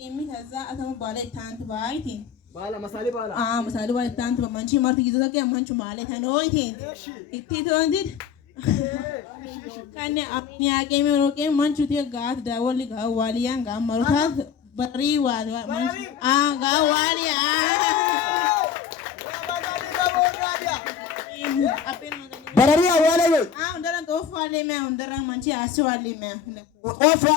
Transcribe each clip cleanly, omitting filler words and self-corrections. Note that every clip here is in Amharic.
قيمي هذا أتم بالي تانت بايتين بالا مسالي بالا مسالي بالا تانت بمنشي مرت جيزا كي منشو بالي تان اويتين إتي توندير كان أمني أكيمي روكي منشو تيا غات داولي غاواليان غام مروتات بري والي منشو غاوالي براري أولي undara tofu wale me undara manchi asu wale me أوفا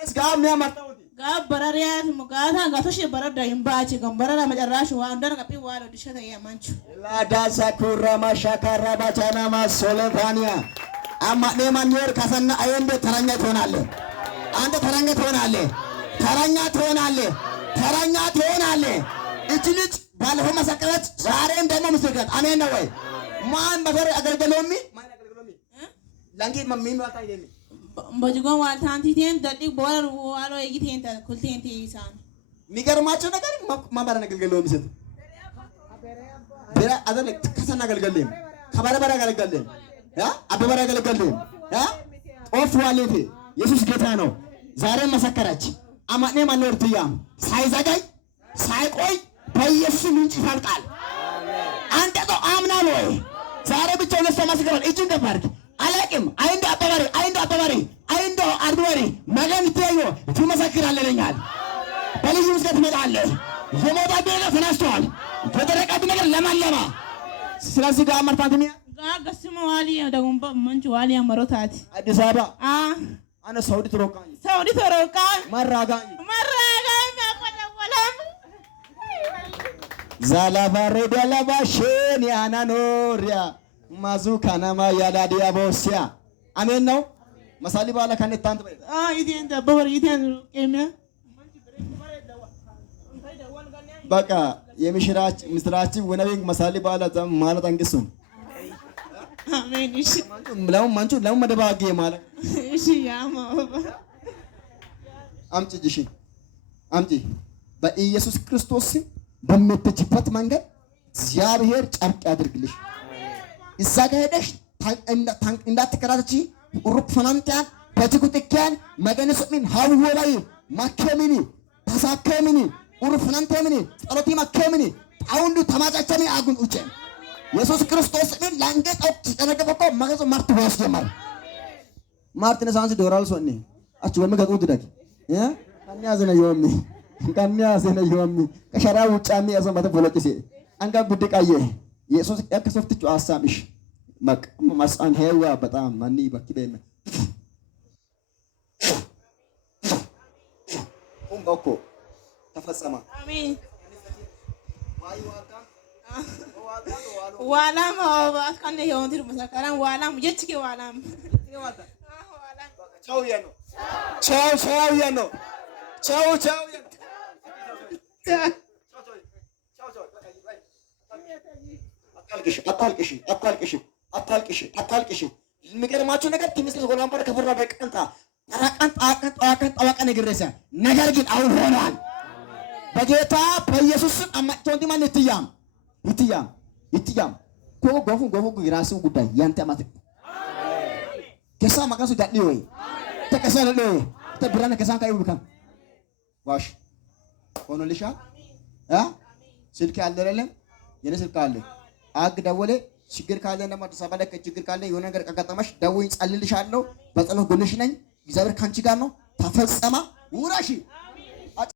كيس قام يا مرتودي ga barariya mugata ga toshe barar da imbaci gambarara majarashu wa undara kapi walo dishata ya manchu لا داسا كورا ما شكرا بچانا ما سولفانيا أما نيمان يور كسنا أيام ده ترانيا تونالله أنت ترانيا تونالله ترانيا تونالله إتليت بالهم مسكرات زارين دمو مسكرات أمين نوي ما بفر أقل كلامي ما أقل كلامي لانجي ممي ما تايدني bajugon wal tanti ten dadi bor walo egi ten ta kulten ti isan nigar macho nagar ma barana agal kalomi set bera adal kasana agal kalim khabara bara agal kalim ya abe bara agal kalim ya of walete yesus ጌታ ነው ዛሬ መሰከረች አማኔ ማኖርትያም ሳይዘጋይ ሳይቆይ በኢየሱስ ምንጭ ይፈልቃል አንተ ነው አምናል ወይ ዛሬ ብቻ ለሰ ማስገባል እጅን ገባርክ አላቅም አይንዶ አይንዶ አርዶሪ ማገን ተዮ ትመሰክራለኛል በልዩ ምስከት መጣለህ የሞታ ቤለ ተነስተዋል በደረቀ ነገር ለማለማ ስለዚህ ጋር ማርታንተኛ ጋገስሙ ዋሊ ደጉም መንቹ ዋሊ አመሮታት አዲስ አበባ አነ ሳውዲ ተሮካ መራጋኝ ያቆደወለም ዛላባሬ ደላባሽን ያናኖሪያ ማዙካናማ ያዳዲያ ቦሲያ አሜን ነው መሳሊ ባላ ከነ ታንት በይ ይቴን ተበወር ይቴን ቄሚያ በቃ የምሽራች ምስራች ወነብኝ መሳሊ ባላ ማለት አንግሱን አሜን እሺ ለው መደባጌ ማለት እሺ ያማ አምጪ በኢየሱስ ክርስቶስ በምትጅበት መንገድ እግዚአብሔር ጨርቅ ያድርግልሽ እዛ ጋር ሄደሽ እንዳትከራተቺ ሩፕ ፈናንታን በትኩትከን መገነስሚን ሀውወባይ ማከሚኒ ተሳከሚኒ ሩፕ ፈናንታሚኒ ጸሎቲ ማከሚኒ አውንዱ ተማጫቸኒ አጉን ኡጨ ኢየሱስ ክርስቶስ ምን ላንገጣው ተነገበቆ መገዞ ማርት ዋስ ጀመር ማርቲን ሳንስ ዶራል ሶኒ አቹ ወመገጡ ድረግ ከኛዘነ ዮሚ ከሸራ ውጫሚ ያዘመተ ፖለቲሲ አንጋ ጉድቃየ ኢየሱስ ያከሰፍትቹ አሳምሽ ማስአን ሄዋ በጣም ማኒ በኪበነ ኡምባኮ ተፈጸመ አሜን ዋላም አባስ ከነ የወንትር መሰከራን ዋላም የችኬ ዋላም ቻው ያኖ አታልቅሽ የሚገርማችሁ ነገር ትምስል ጎላም ባለ ከፈራ በቀንጣ ጠዋቀን ነገረሰ ነገር ግን አሁን ሆኗል በጌታ በኢየሱስ ስም አማጥቶ እንዲማን ይትያም ጎፉ ይራሱ ጉዳይ ያንተ አማት ከሳ ማካሱ ዳሊ ወይ ተከሰለ ነው ተብራነ ከሳን ካዩ ብካም ዋሽ ሆኖልሻ ስልክ ያለረለም የኔ ስልክ አለ አግ ደወለ ችግር ካለ እና አዲስ አበባ ላይ ችግር ካለ የሆነ ነገር ካጋጠመሽ ደውይ ጸልልሻለሁ በጸሎት ጎንሽ ነኝ እግዚአብሔር ካንቺ ጋር ነው ተፈጸማ ውራሺ